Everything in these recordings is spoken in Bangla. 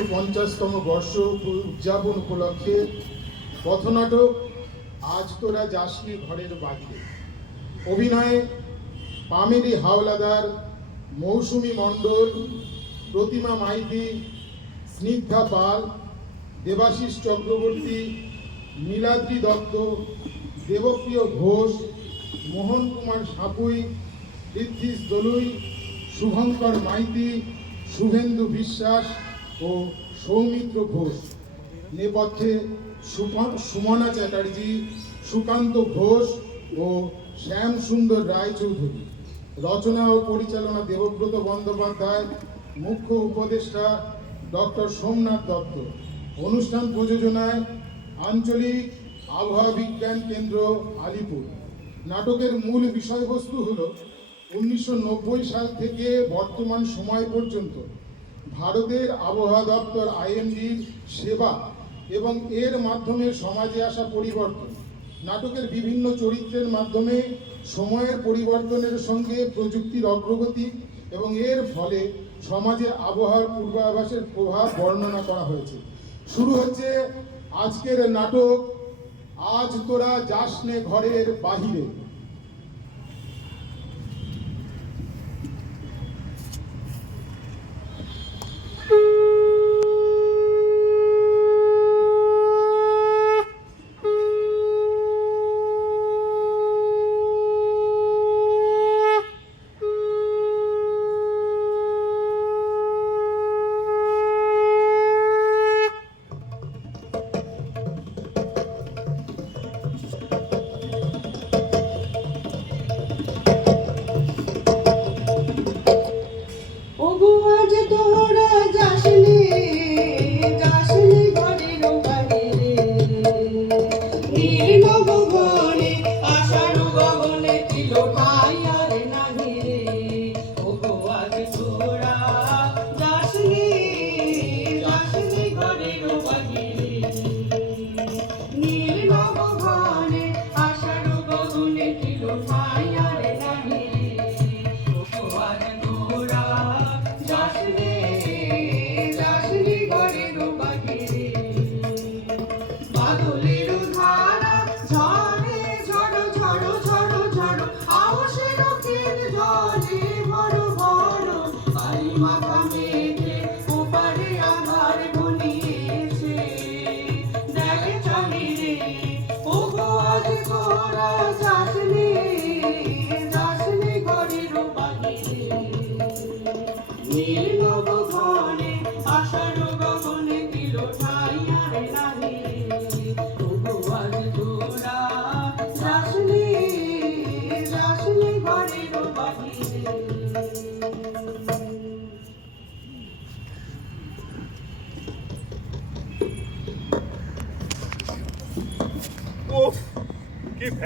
একশো পঞ্চাশতম বর্ষ উদযাপন উপলক্ষে পথনাটক আজ তোরা যাসনি ঘরের বাড়িতে। অভিনয়ে পামেরি হাওলাদার মৌসুমী মণ্ডল, প্রতিমা মাইতি, স্নিগ্ধা পাল, দেবাশিস চক্রবর্তী, নীলাদ্রি দত্ত, দেবপ্রিয় ঘোষ, মোহন কুমার সাপুই, ঋদ্ধিস দলুই, শুভঙ্কর মাইতি, শুভেন্দু বিশ্বাস ও সৌমিত্র ঘোষ। নেপথ্যে সুমনা চ্যাটার্জি, সুকান্ত ঘোষ ও শ্যাম সুন্দর রায়চৌধুরী। রচনা ও পরিচালনা দেবব্রত বন্দ্যোপাধ্যায়, মুখ্য উপদেষ্টা ডক্টর সোমনাথ দত্ত। অনুষ্ঠান প্রযোজনায় আঞ্চলিক আবহাওয়া বিজ্ঞান কেন্দ্র, আলিপুর। নাটকের মূল বিষয়বস্তু হল উনিশশো নব্বই সাল থেকে বর্তমান সময় পর্যন্ত ভারতের আবহাওয়া দপ্তর আইএমডির সেবা এবং এর মাধ্যমে সমাজে আসা পরিবর্তন। নাটকের বিভিন্ন চরিত্রের মাধ্যমে সময়ের পরিবর্তনের সঙ্গে প্রযুক্তির অগ্রগতি এবং এর ফলে সমাজে আবহাওয়ার পূর্বাভাসের প্রভাব বর্ণনা করা হয়েছে। শুরু হচ্ছে আজকের নাটক, আজ তোরা যাস নে ঘরের বাহিরে।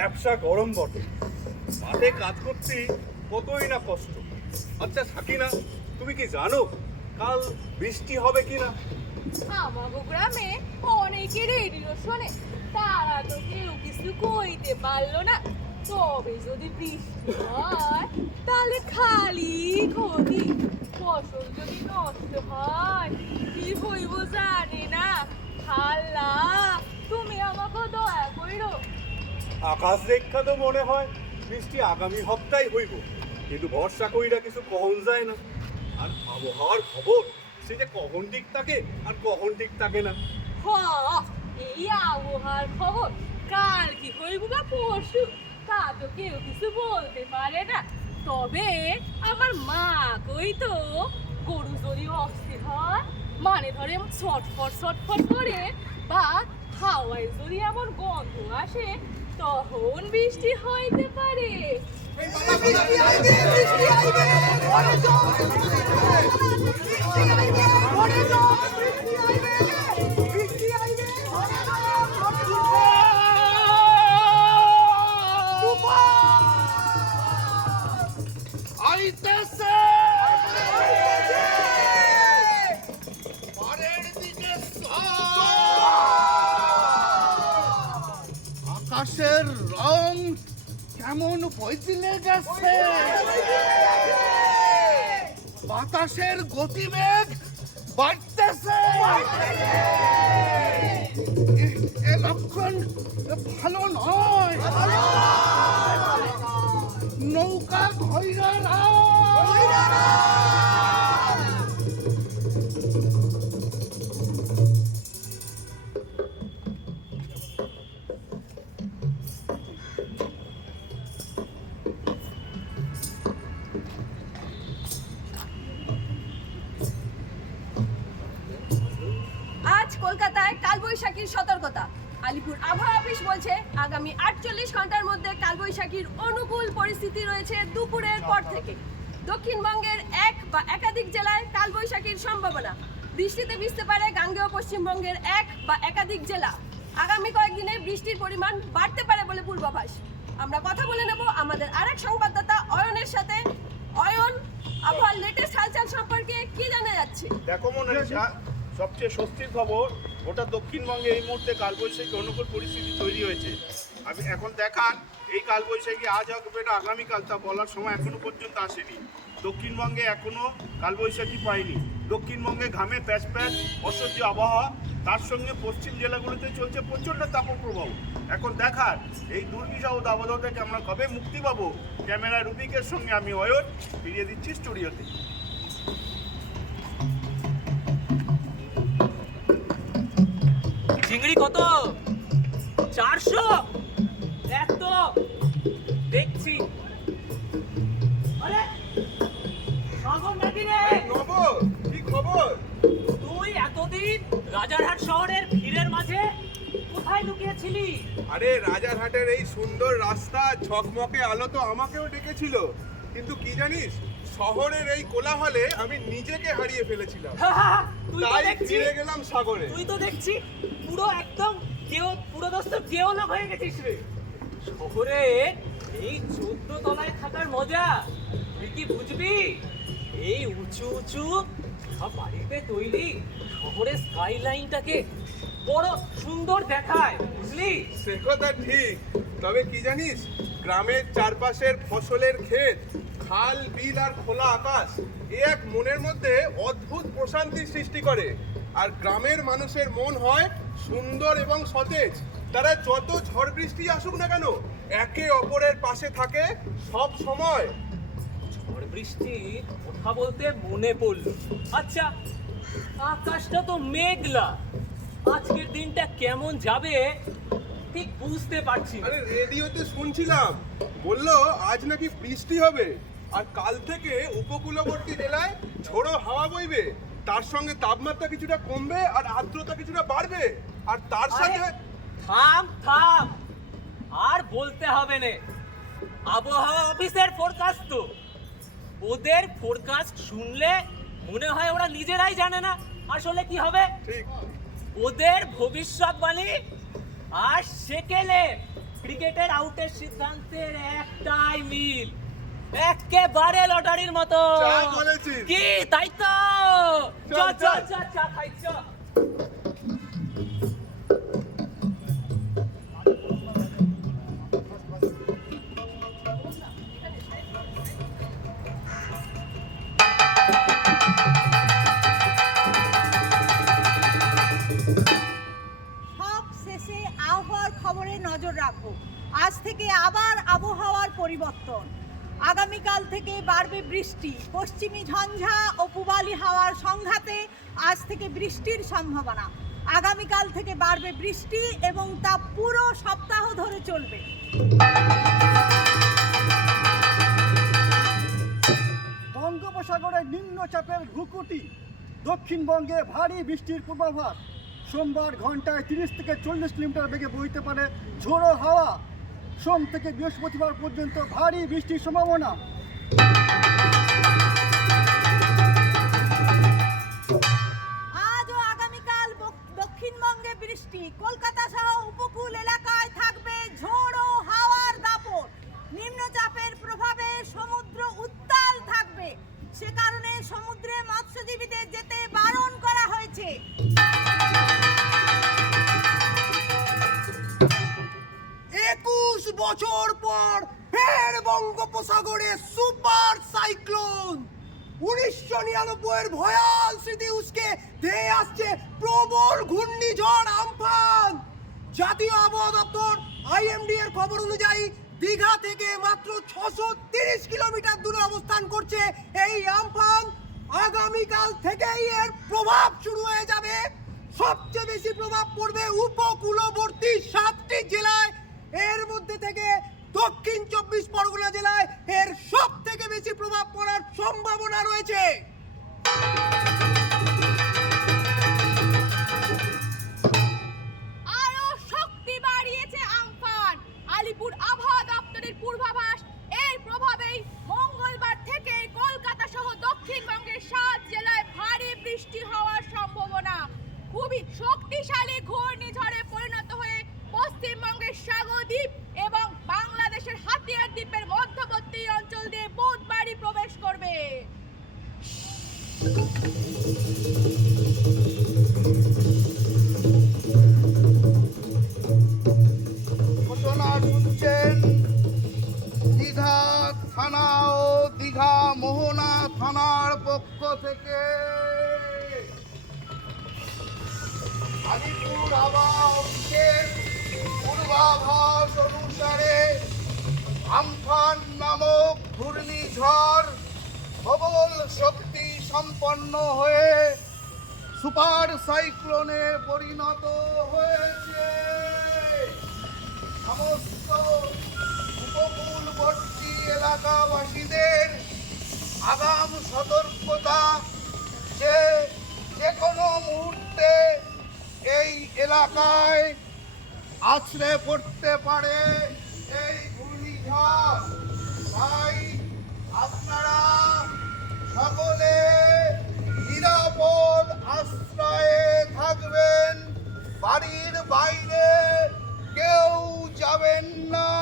ব্যবসা গরম বটে। মাঠে কাজ করতে কতই না কষ্ট। আচ্ছা থাকি না তুমি কি জানো কাল বৃষ্টি হবে কি না আমাগো গ্রামে অনেকে রেডিও শোনে তারা তো কেউ কিছু কইতে পারল না। তবে যদি বৃষ্টি হয়, তাহলে খালি ক্ষতি। ফসল যদি নষ্ট হয়, কি হইব জানি না। খাল্লা তুমি আমাকে দয়া কইরো। আকাশ দেখা তো মনে হয় বৃষ্টি আগামী সপ্তাহে হইব। কিন্তু বর্ষা কইরা কিছু কখন যায় না। আর আবহাওয়ার খবর, সে যে কখন ঠিক থাকে আর কখন ঠিক থাকে না। এই আবহাওয়ার খবর কাল কি হইব বা পরশু, তা তো কেউ কিছু বলতে পারে না। তবে আমার মা কই তো গরু যদি অস্থির হয় মানে ধরে এমন ছটফট ছটফট করে বা হাওয়ায় যদি এমন গন্ধ আসে, তখন বৃষ্টি হইতে পারে। আইতেছে কেমন বইদিলে যাচ্ছে। বাতাসের গতিবেগ বাড়তেছে। এ লক্ষণ ভালো নয়। কলকাতায় কালবৈশাখীর সতর্কতা। আলিপুর আবহাওয়া অফিস বলছে, আগামী আটচল্লিশ ঘণ্টার মধ্যে কালবৈশাখীর অনুকূল পরিস্থিতি রয়েছে দুপুরের পর থেকে। দক্ষিণবঙ্গের এক বা একাধিক জেলায় কালবৈশাখীর সম্ভাবনা। বৃষ্টিতে ভিজতে পারে গাঙ্গেয় পশ্চিমবঙ্গের এক বা একাধিক জেলা। আগামী কয়েকদিনে বৃষ্টির পরিমাণ বাড়তে পারে বলে পূর্বাভাস। আমরা কথা বলে নেব আমাদের আরেক সংবাদদাতা অয়নের সাথে। অয়ন, আবহাওয়ার লেটেস্ট হালচাল সম্পর্কে কি জানা যাচ্ছে? দেখো মোনালিসা সবচেয়ে স্বস্তির খবর গোটা দক্ষিণবঙ্গে এই মুহূর্তে কালবৈশাখী অনুকূল পরিস্থিতি তৈরি হয়েছে। আমি এখন দেখান, এই কালবৈশাখী আজ হবে না আগামীকাল, তা বলার সময় এখনও পর্যন্ত আসেনি। দক্ষিণবঙ্গে এখনও কালবৈশাখী পায়নি। দক্ষিণবঙ্গে ঘামে প্যাচ প্যাচ, অসহ্য আবহাওয়া, তার সঙ্গে পশ্চিম জেলাগুলোতে চলছে প্রচণ্ড তাপপ্রবাহ। এখন দেখার এই দুর্বিষহ দাবদাহ থেকে আমরা কবে মুক্তি পাবো? ক্যামেরা রুবিকের সঙ্গে আমি অয়ন, ফিরিয়ে দিচ্ছি স্টুডিওতে। কত? চারশো? এত। দেখছি। আরে সাগর নাকি রে? নব কি খবর? তুই এতদিন রাজারহাট শহরের ভিড়ের মাঝে কোথায় লুকিয়েছিলি? আরে রাজারহাটের এই সুন্দর রাস্তা ঝকমকে আলো তো আমাকেও ডেকেছিল। কিন্তু কি জানিস শহরের এই কোলাহলে আমি নিজেকে হারিয়ে ফেলেছিলাম। তুই তো তাই দেখছি। ফিরে গেলাম সাগরে। তুই তো দেখছি পুরো একদম কেউ পুরো দোস্ত কেউ লোক হয়ে গেছিস রে। শহরে এই চোদ্দ তলায় থাকার মজা তুই কি বুঝবি? এই উঁচু উঁচু সব বাড়িতে তৈরি শহরের স্কাই লাইনটাকে বড় সুন্দর দেখায় বুঝলি? সে কথা ঠিক। তবে কি জানিস গ্রামের চারপাশের ফসলের ক্ষেত খাল বিল আর খোলা আকাশ এ এক মনের মধ্যে অদ্ভুত প্রশান্তি সৃষ্টি করে। আর গ্রামের মানুষের মন হয় সুন্দর এবং সতেজ। তারা যত ঝড় বৃষ্টি আসুক না কেন একে অপরের পাশে থাকে সব সময়। ঝড় বৃষ্টি কথা বলতে মনে পড়ল। আচ্ছা আকাশটা তো মেঘলা। আজকের দিনটা কেমন যাবে ঠিক বুঝতে পারছি। আরে রেডিওতে শুনছিলাম। বলল আজ নাকি বৃষ্টি হবে। আর কাল থেকে উপকূলবর্তী জেলায় ঝোড়ো হাওয়া বইবে। তার সঙ্গে তাপমাত্রা কিছুটা কমবে আর আর্দ্রতা কিছুটা বাড়বে। আর তার সাথে থাম থাম। আর বলতে হবে না। আবহাওয়া অফিসের ফোরকাস্ট তো। ওদের ফোরকাস্ট শুনলে মনে হয় ওরা নিজেরাই জানে না আসলে কি হবে। ঠিক। ওদের ভবিষ্যৎবাণী আর সেকেলে ক্রিকেটের আউটের সিদ্ধান্তের একটাই মিল। একেবারে লটারির মতো। কি তাই তো? চ চল, চ চ চ খাই চ সব শেষে আবহাওয়ার খবরে নজর রাখো। আজ থেকে আবার আবহাওয়ার পরিবর্তন। আগামীকাল থেকে বাড়বে বৃষ্টি। পশ্চিমী ঝঞ্ঝা ও পূবালি হাওয়ার সংঘাতে আজ থেকে বৃষ্টির সম্ভাবনা। আগামীকাল থেকে বাড়বে বৃষ্টি এবং তা পুরো সপ্তাহ ধরে চলবে। বঙ্গোপসাগরের নিম্নচাপের ঘুকুটি দক্ষিণবঙ্গে ভারী বৃষ্টির পূর্বাভাস। সোমবার ঘন্টায় তিরিশ থেকে চল্লিশ কিলোমিটার বেগে বইতে পারে ঝোড়ো হাওয়া। সোম থেকে বৃহস্পতিবার পর্যন্ত ভারী বৃষ্টির সম্ভাবনা। আগামীকাল দক্ষিণবঙ্গে বৃষ্টি। কলকাতা সহ উপকূল এলাকায় থাকবে ঝোড়ো হাওয়ার নিম্নচাপের প্রভাবে সমুদ্র উত্তাল থাকবে। সে কারণে সমুদ্রে মৎস্যজীবীদের যেতে বারণ করা হয়েছে। বছর পর ফের বঙ্গোপসাগরে সুপার সাইক্লোন। উনিশশো নিরানব্বই এর ভয়াল স্মৃতি উসকে ধেয়ে আসছে প্রবল ঘূর্ণিঝড় আমফান। জাতীয় আবহাওয়া দপ্তর আইএমডি এর খবর অনুযায়ী দীঘা থেকে মাত্র ছশো তিরিশ কিলোমিটার দূরে অবস্থান করছে এই আমফান। আগামীকাল থেকেই এর প্রভাব শুরু হয়ে যাবে। সবচেয়ে বেশি প্রভাব পড়বে উপকূলবর্তী সাতটি জেলায় এর মধ্যে থেকে দক্ষিণ চব্বিশ পরগনা জেলায় এর সব থেকে বেশি প্রভাব পড়ার সম্ভাবনা রয়েছে। দীঘা থানা ও দীঘা মোহনা থানার পক্ষ থেকে। আলিপুর অফিসের পূর্বাভাস অনুসারে আমফান নামক ঘূর্ণিঝড় প্রবল শক্তি সম্পন্ন হয়ে সুপার সাইক্লোনে পরিণত হয়েছে। সমস্ত উপকূলবর্তী এলাকাবাসীদের আগাম সতর্কতা যে যে কোনো মুহূর্তে এই এলাকায় আছড়ে পড়তে পারে এই ঘূর্ণিঝড়। তাই আপনারা সকলে নিরাপদ আশ্রয়ে থাকবেন বাড়ির বাইরে কেউ যাবেন না নি-